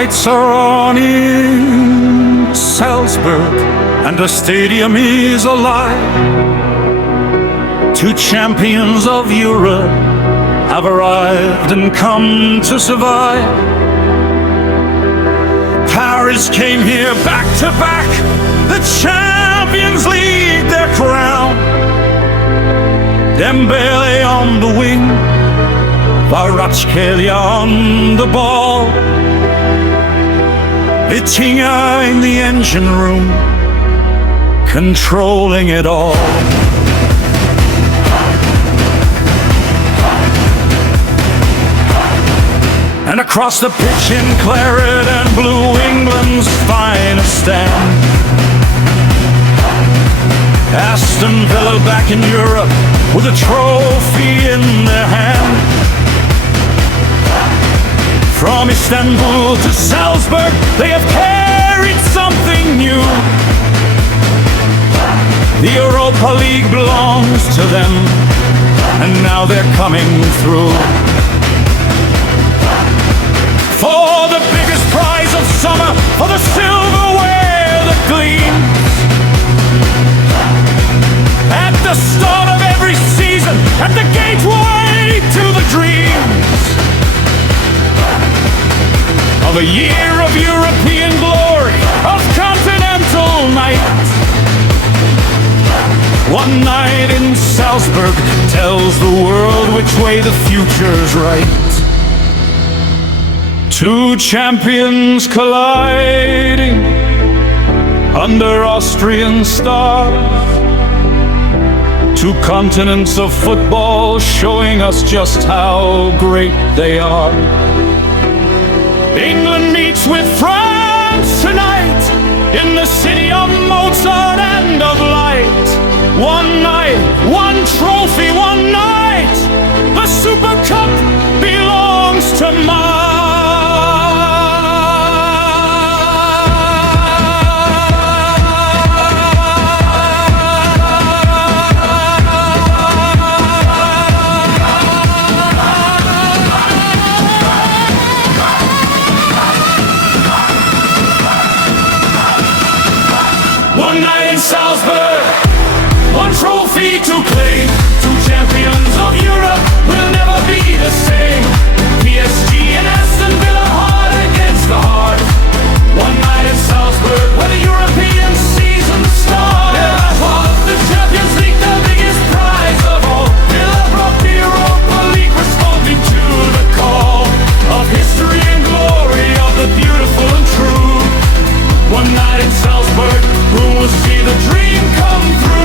lights are on in Salzburg, and the stadium is alive. Two champions of Europe have arrived and come to survive. Paris came here back to back, the Champions League their crown. Dembele on the wing, Kvaratskhelia on the ball, Vitinha in the engine room, controlling it all. And across the pitch in claret and blue, England's finest stand. Aston Villa back in Europe with a trophy in their hand. From Istanbul to Salzburg, they have carried something new. The Europa League belongs to them, and now they're coming through. For the biggest prize of summer, for the silverware that gleams. At the start of every season, at the gateway to the dreams of a year of European glory, of continental night. One night in Salzburg tells the world which way the future's right. Two champions colliding under Austrian stars. Two continents of football showing us just how great they are. England meets with France tonight in the city of Mozart and of light. One night, one trophy, one night. The Super Cup belongs to mine. One night in Salzburg, one trophy to claim. Two champions of Europe will never be the same. PSG and Aston Villa, hard against the heart. One night in Salzburg, where the European season starts. Villa won the Champions League, the biggest prize of all. Villa brought the Europa League, responding to the call of history and glory, of the beautiful and true. One night in Salzburg, who will see the dream come through?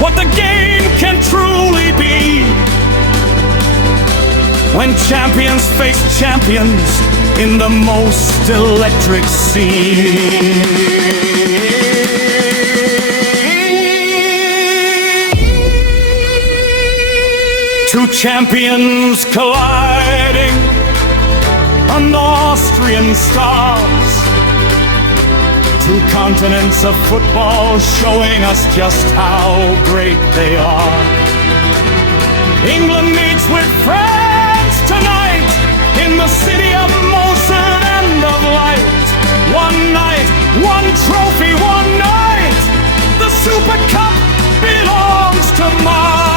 what the game can truly be. When champions face champions in the most electric scene. Two champions colliding on Austrian stars. Two continents of football showing us just how great they are. England meets with France tonight in the city of motion and of light. One night, one trophy, one night. The Super Cup belongs to mine.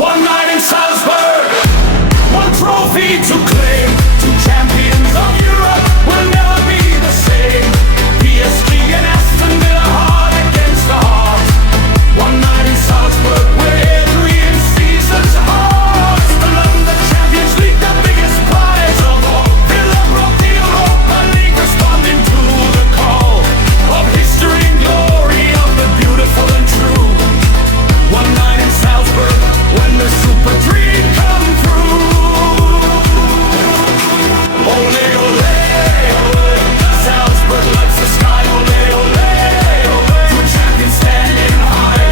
One night in Salzburg, one trophy to claim. Two champions of Europe will never be the same. PSG and Aston Villa, heart against the heart. One night in Salzburg, where Adrian Season's heart. The Champions League, the biggest prize of all. Villa broke the Europa League, responding to the call of history and glory of the beautiful and true. One night in Salzburg, when the super dream come through. Ole, ole, ole. Salzburg lights the sky, ole, ole, ole. Two champions standing high.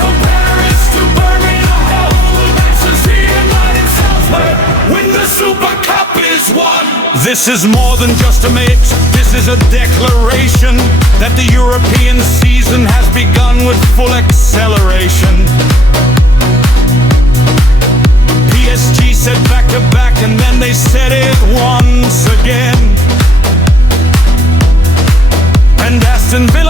From Paris to Birmingham, the matches here night in Salzburg, when the Super Cup is won. This is more than just a mix, this is a declaration that the European season has begun with full acceleration. PSG said back to back, and then they said it once again. And Aston Villa